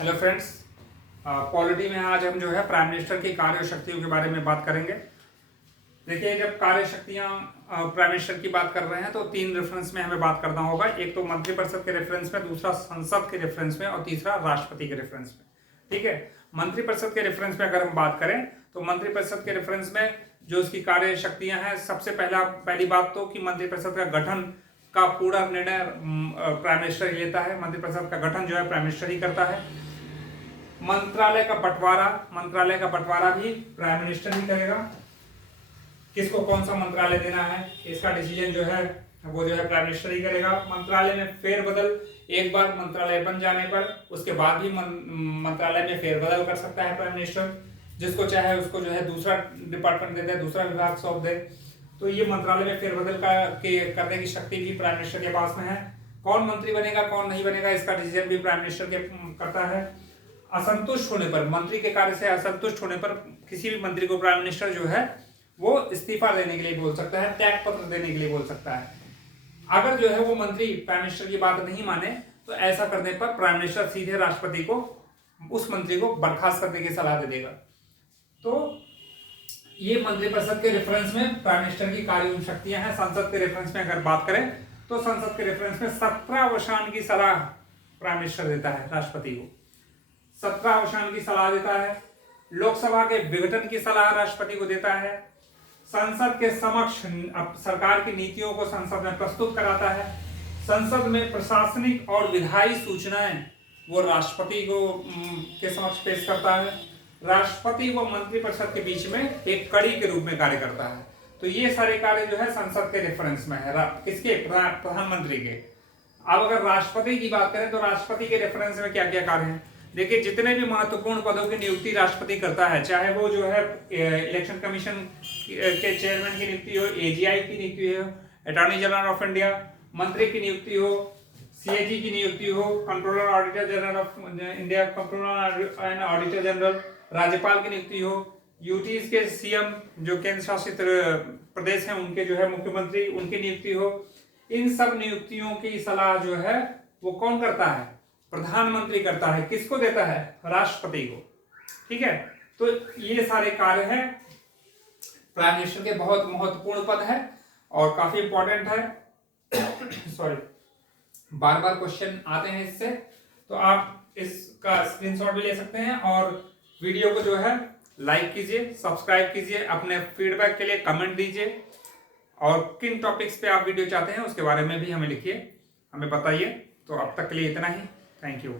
Hello friends, polity में आज हम जो है प्राइम मिनिस्टर की कार्य शक्तियों के बारे में बात करेंगे। देखिए, जब कार्य शक्तियां प्राइम मिनिस्टर की बात कर रहे हैं तो तीन रेफरेंस में हमें बात करना होगा। एक तो मंत्रिपरिषद के रेफरेंस में, दूसरा संसद के रेफरेंस में और तीसरा राष्ट्रपति के रेफरेंस में। ठीक है, मंत्रिपरिषद के रेफरेंस में अगर हम बात करें तो मंत्रिपरिषद के रेफरेंस में जो उसकी कार्य शक्तियां हैं, सबसे पहली बात तो कि मंत्रिपरिषद का गठन का पूरा निर्णय प्राइम मिनिस्टर ही लेता है। मंत्रिपरिषद का गठन जो है प्राइम मिनिस्टर ही करता है। मंत्रालय का बंटवारा भी प्राइम मिनिस्टर ही करेगा। किसको कौन सा मंत्रालय देना है इसका डिसीजन जो है वो जो है प्राइम मिनिस्टर ही करेगा। मंत्रालय में फेरबदल, एक बार मंत्रालय बन जाने पर उसके बाद भी मंत्रालय में फेरबदल कर सकता है प्राइम मिनिस्टर। जिसको चाहे उसको जो है दूसरा डिपार्टमेंट दे दे, दूसरा विभाग सौंप दे। तो ये मंत्रालय में फेरबदल करने की शक्ति भी प्राइम मिनिस्टर के पास में है। कौन मंत्री बनेगा कौन नहीं बनेगा इसका डिसीजन भी प्राइम मिनिस्टर के करता है। असंतुष्ट होने पर, मंत्री के कार्य से असंतुष्ट होने पर किसी भी मंत्री को प्राइम मिनिस्टर जो है वो इस्तीफा देने के लिए बोल सकता है, त्याग पत्र देने के लिए बोल सकता है। अगर जो है वो मंत्री प्राइम मिनिस्टर की बात नहीं माने तो ऐसा करने पर प्राइम मिनिस्टर सीधे राष्ट्रपति को उस मंत्री को बर्खास्त करने की सलाह दे देगा। तो ये मंत्रिपरिषद के रेफरेंस में प्राइम मिनिस्टर की कार्य शक्तियां हैं। संसद के रेफरेंस में अगर बात करें तो संसद के रेफरेंस में 17 अवसान की सलाह प्राइम मिनिस्टर देता है राष्ट्रपति को। 17 अवसान की सलाह देता है। लोकसभा के विघटन की सलाह राष्ट्रपति को देता है। संसद के समक्ष सरकार की नीतियों को संसद में प्रस्तुत कराता है। संसद में प्रशासनिक और विधायी सूचनाएं वो राष्ट्रपति को के समक्ष पेश करता है। राष्ट्रपति व मंत्रिपरिषद के बीच में एक कड़ी के रूप में कार्य करता है। तो ये सारे कार्य जो है संसद के रेफरेंस में है। किसके? प्रधानमंत्री के। अब अगर राष्ट्रपति की बात करें तो राष्ट्रपति के रेफरेंस में क्या क्या कार्य हैं। देखिए, जितने भी महत्वपूर्ण पदों की नियुक्ति राष्ट्रपति करता है, चाहे वो जो है इलेक्शन कमीशन के चेयरमैन की नियुक्ति हो, एजीआई की नियुक्ति हो, अटॉर्नी जनरल ऑफ इंडिया, मंत्री की नियुक्ति हो, सीएजी की नियुक्ति हो, controller auditor general of India, controller and auditor general, राज्यपाल की नियुक्ति हो, यूटीज के सीएम जो केंद्र शासित प्रदेश हैं उनके जो है मुख्यमंत्री, उनकी नियुक्ति हो, इन सब नियुक्तियों की सलाह जो है वो कौन करता है? प्रधानमंत्री करता है। किसको देता है? राष्ट्रपति को। ठीक है, तो ये सारे कार्य हैं। प्राइम मिनिस्टर के बहुत महत्वपूर्ण पद है और काफी इंपॉर्टेंट है। सॉरी, बार बार क्वेश्चन आते हैं इससे, तो आप इसका स्क्रीनशॉट भी ले सकते हैं और वीडियो को जो है लाइक कीजिए, सब्सक्राइब कीजिए, अपने फीडबैक के लिए कमेंट दीजिए और किन टॉपिक्स पे आप वीडियो चाहते हैं उसके बारे में भी हमें लिखिए, हमें बताइए। तो अब तक के लिए इतना ही। Thank you.